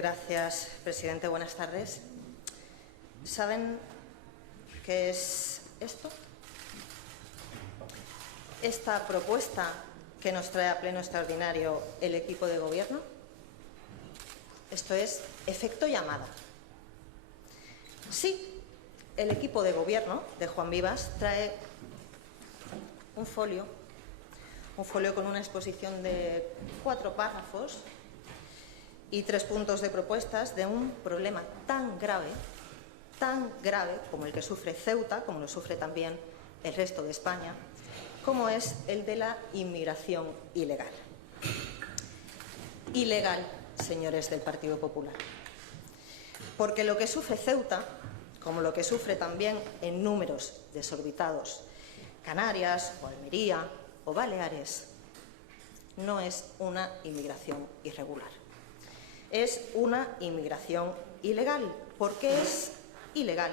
Gracias, presidente. Buenas tardes. ¿Saben qué es esto? Esta propuesta que nos trae a pleno extraordinario el equipo de gobierno. Esto es efecto llamada. Sí, el equipo de gobierno de Juan Vivas trae un folio con una exposición de 4 párrafos y 3 puntos de propuestas de un problema tan grave como el que sufre Ceuta, como lo sufre también el resto de España, como es el de la inmigración ilegal. Ilegal, señores del Partido Popular. Porque lo que sufre Ceuta, como lo que sufre también en números desorbitados Canarias o Almería o Baleares, no es una inmigración irregular. Es una inmigración ilegal, porque es ilegal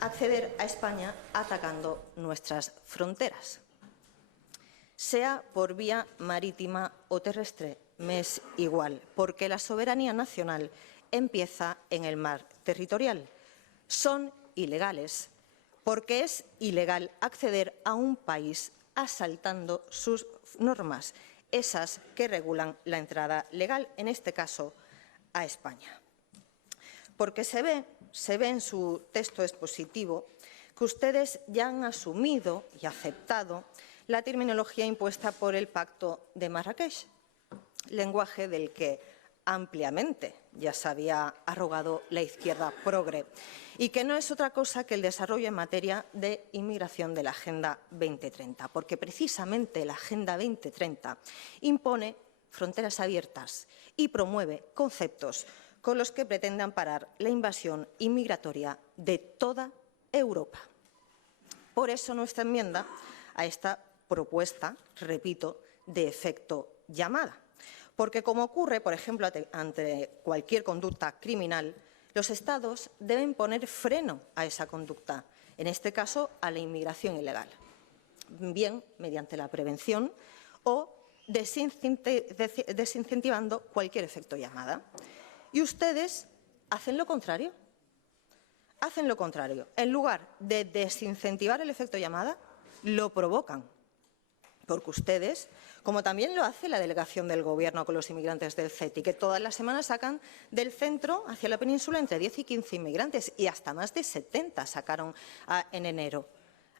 acceder a España atacando nuestras fronteras. Sea por vía marítima o terrestre, me es igual, porque la soberanía nacional empieza en el mar territorial. Son ilegales, porque es ilegal acceder a un país asaltando sus normas, esas que regulan la entrada legal, en este caso, a España. Porque se ve en su texto expositivo que ustedes ya han asumido y aceptado la terminología impuesta por el Pacto de Marrakech, lenguaje del que ampliamente ya se había arrogado la izquierda progre y que no es otra cosa que el desarrollo en materia de inmigración de la Agenda 2030, porque precisamente la Agenda 2030 impone fronteras abiertas y promueve conceptos con los que pretende amparar la invasión inmigratoria de toda Europa. Por eso nuestra enmienda a esta propuesta, repito, de efecto llamada. Porque, como ocurre, por ejemplo, ante cualquier conducta criminal, los Estados deben poner freno a esa conducta, en este caso a la inmigración ilegal, bien mediante la prevención o desincentivando cualquier efecto llamada. Y ustedes hacen lo contrario. Hacen lo contrario. En lugar de desincentivar el efecto llamada, lo provocan. Porque ustedes, como también lo hace la delegación del Gobierno con los inmigrantes del CETI, que todas las semanas sacan del centro hacia la península entre 10 y 15 inmigrantes y hasta más de 70 sacaron en enero.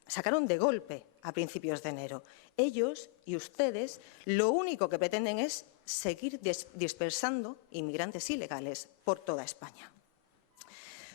Sacaron de golpe a principios de enero. Ellos y ustedes lo único que pretenden es seguir dispersando inmigrantes ilegales por toda España.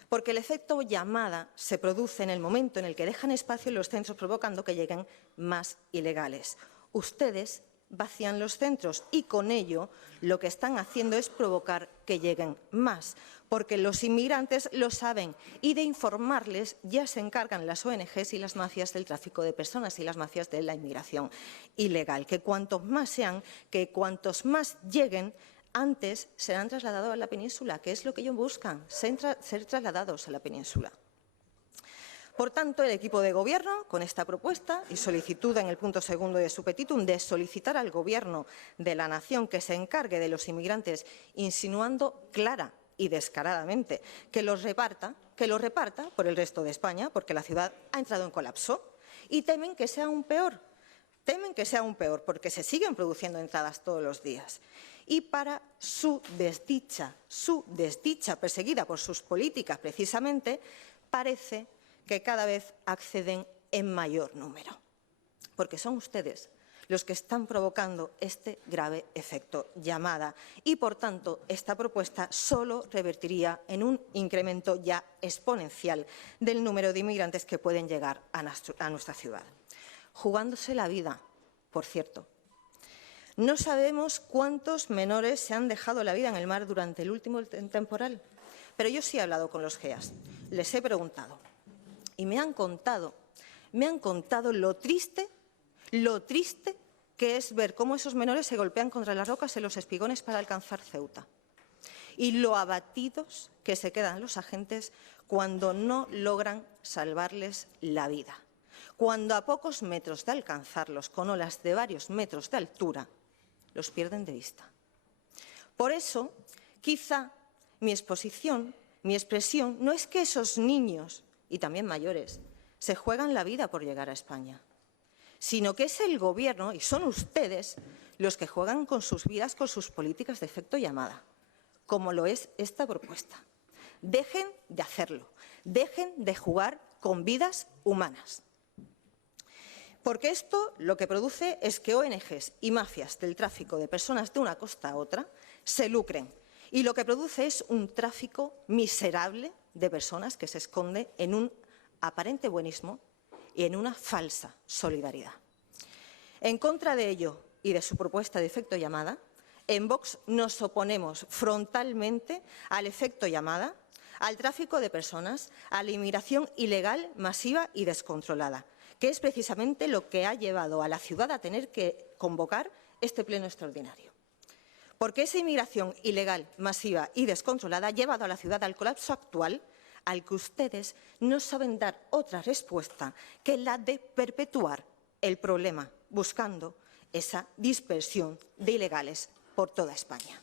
Porque el efecto llamada se produce en el momento en el que dejan espacio en los centros, provocando que lleguen más ilegales. Ustedes vacían los centros y con ello lo que están haciendo es provocar que lleguen más, porque los inmigrantes lo saben y de informarles ya se encargan las ONGs y las mafias del tráfico de personas y las mafias de la inmigración ilegal, que cuantos más sean, que cuantos más lleguen, antes serán trasladados a la península, que es lo que ellos buscan, ser trasladados a la península. Por tanto, el equipo de Gobierno, con esta propuesta y solicitud en el punto segundo de su petitum de solicitar al Gobierno de la Nación que se encargue de los inmigrantes, insinuando clara y descaradamente que los reparta por el resto de España, porque la ciudad ha entrado en colapso, y temen que sea aún peor. Temen que sea aún peor, porque se siguen produciendo entradas todos los días. Y para su desdicha, perseguida por sus políticas precisamente, parece que cada vez acceden en mayor número. Porque son ustedes los que están provocando este grave efecto llamada y, por tanto, esta propuesta solo revertiría en un incremento ya exponencial del número de inmigrantes que pueden llegar a nuestra ciudad. Jugándose la vida, por cierto. No sabemos cuántos menores se han dejado la vida en el mar durante el último temporal, pero yo sí he hablado con los GEAS, les he preguntado y me han contado lo triste que es ver cómo esos menores se golpean contra las rocas en los espigones para alcanzar Ceuta y lo abatidos que se quedan los agentes cuando no logran salvarles la vida. Cuando a pocos metros de alcanzarlos, con olas de varios metros de altura, los pierden de vista. Por eso, quizá mi expresión no es que esos niños, y también mayores, se juegan la vida por llegar a España, sino que es el Gobierno, y son ustedes, los que juegan con sus vidas, con sus políticas de efecto llamada, como lo es esta propuesta. Dejen de hacerlo, dejen de jugar con vidas humanas. Porque esto lo que produce es que ONGs y mafias del tráfico de personas de una costa a otra se lucren. Y lo que produce es un tráfico miserable de personas que se esconde en un aparente buenismo y en una falsa solidaridad. En contra de ello y de su propuesta de efecto llamada, en Vox nos oponemos frontalmente al efecto llamada, al tráfico de personas, a la inmigración ilegal, masiva y descontrolada, que es precisamente lo que ha llevado a la ciudad a tener que convocar este pleno extraordinario. Porque esa inmigración ilegal, masiva y descontrolada ha llevado a la ciudad al colapso actual, al que ustedes no saben dar otra respuesta que la de perpetuar el problema, buscando esa dispersión de ilegales por toda España.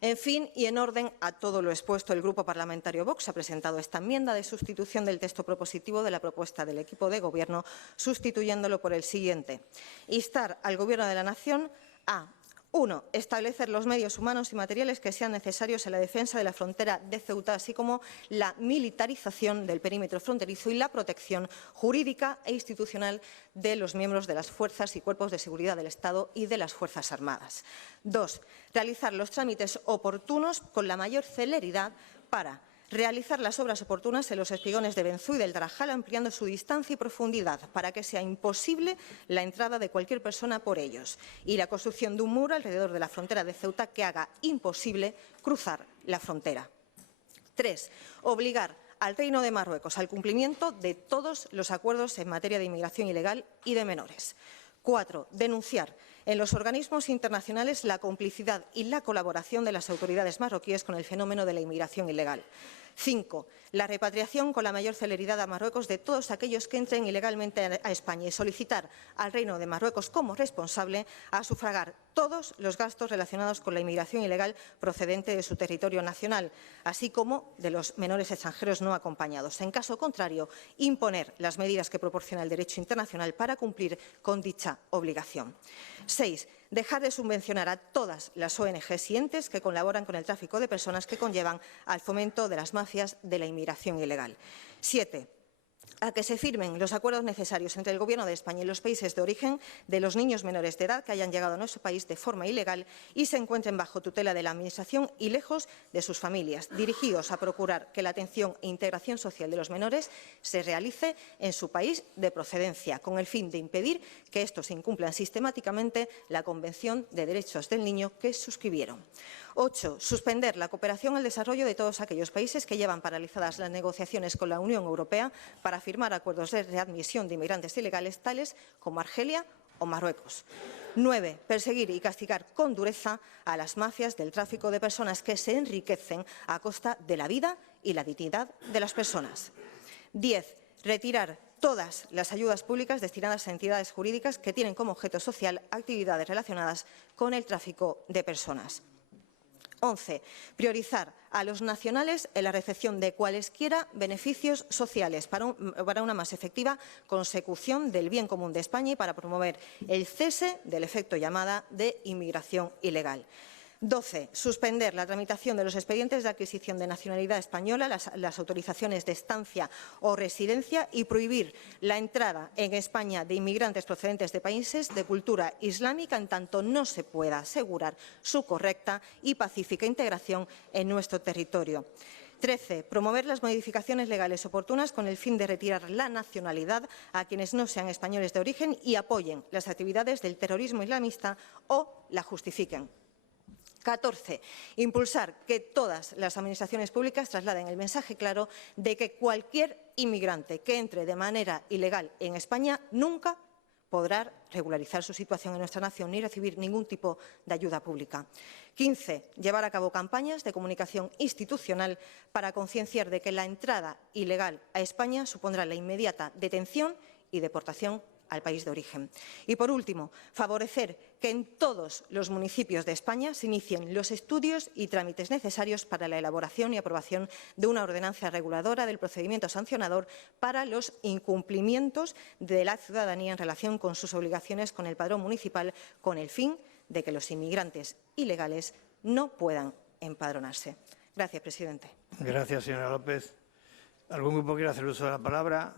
En fin, y en orden a todo lo expuesto, el Grupo Parlamentario Vox ha presentado esta enmienda de sustitución del texto propositivo de la propuesta del equipo de Gobierno, sustituyéndolo por el siguiente: instar al Gobierno de la Nación a 1. Establecer los medios humanos y materiales que sean necesarios en la defensa de la frontera de Ceuta, así como la militarización del perímetro fronterizo y la protección jurídica e institucional de los miembros de las fuerzas y cuerpos de seguridad del Estado y de las Fuerzas Armadas. 2. Realizar los trámites oportunos con la mayor celeridad para realizar las obras oportunas en los espigones de Benzú y del Tarajal, ampliando su distancia y profundidad para que sea imposible la entrada de cualquier persona por ellos, y la construcción de un muro alrededor de la frontera de Ceuta que haga imposible cruzar la frontera. 3. Obligar al Reino de Marruecos al cumplimiento de todos los acuerdos en materia de inmigración ilegal y de menores. 4. Denunciar en los organismos internacionales la complicidad y la colaboración de las autoridades marroquíes con el fenómeno de la inmigración ilegal. 5. La repatriación con la mayor celeridad a Marruecos de todos aquellos que entren ilegalmente a España y solicitar al Reino de Marruecos como responsable a sufragar todos los gastos relacionados con la inmigración ilegal procedente de su territorio nacional, así como de los menores extranjeros no acompañados. En caso contrario, imponer las medidas que proporciona el derecho internacional para cumplir con dicha obligación. 6. Dejar de subvencionar a todas las ONGs y entes que colaboran con el tráfico de personas que conllevan al fomento de las mafias de la inmigración ilegal. 7. A que se firmen los acuerdos necesarios entre el Gobierno de España y los países de origen de los niños menores de edad que hayan llegado a nuestro país de forma ilegal y se encuentren bajo tutela de la Administración y lejos de sus familias, dirigidos a procurar que la atención e integración social de los menores se realice en su país de procedencia, con el fin de impedir que estos incumplan sistemáticamente la Convención de Derechos del Niño que suscribieron. 8. Suspender la cooperación al desarrollo de todos aquellos países que llevan paralizadas las negociaciones con la Unión Europea para firmar acuerdos de readmisión de inmigrantes ilegales, tales como Argelia o Marruecos. 9. Perseguir y castigar con dureza a las mafias del tráfico de personas que se enriquecen a costa de la vida y la dignidad de las personas. 10. Retirar todas las ayudas públicas destinadas a entidades jurídicas que tienen como objeto social actividades relacionadas con el tráfico de personas. 11. Priorizar a los nacionales en la recepción de cualesquiera beneficios sociales para una más efectiva consecución del bien común de España y para promover el cese del efecto llamada de inmigración ilegal. 12. Suspender la tramitación de los expedientes de adquisición de nacionalidad española, las autorizaciones de estancia o residencia y prohibir la entrada en España de inmigrantes procedentes de países de cultura islámica en tanto no se pueda asegurar su correcta y pacífica integración en nuestro territorio. 13. Promover las modificaciones legales oportunas con el fin de retirar la nacionalidad a quienes no sean españoles de origen y apoyen las actividades del terrorismo islamista o la justifiquen. 14. Impulsar que todas las administraciones públicas trasladen el mensaje claro de que cualquier inmigrante que entre de manera ilegal en España nunca podrá regularizar su situación en nuestra nación ni recibir ningún tipo de ayuda pública. 15. Llevar a cabo campañas de comunicación institucional para concienciar de que la entrada ilegal a España supondrá la inmediata detención y deportación al país de origen. Y, por último, favorecer que en todos los municipios de España se inicien los estudios y trámites necesarios para la elaboración y aprobación de una ordenanza reguladora del procedimiento sancionador para los incumplimientos de la ciudadanía en relación con sus obligaciones con el padrón municipal, con el fin de que los inmigrantes ilegales no puedan empadronarse. Gracias, presidente. Gracias, señora López. ¿Algún grupo quiere hacer uso de la palabra?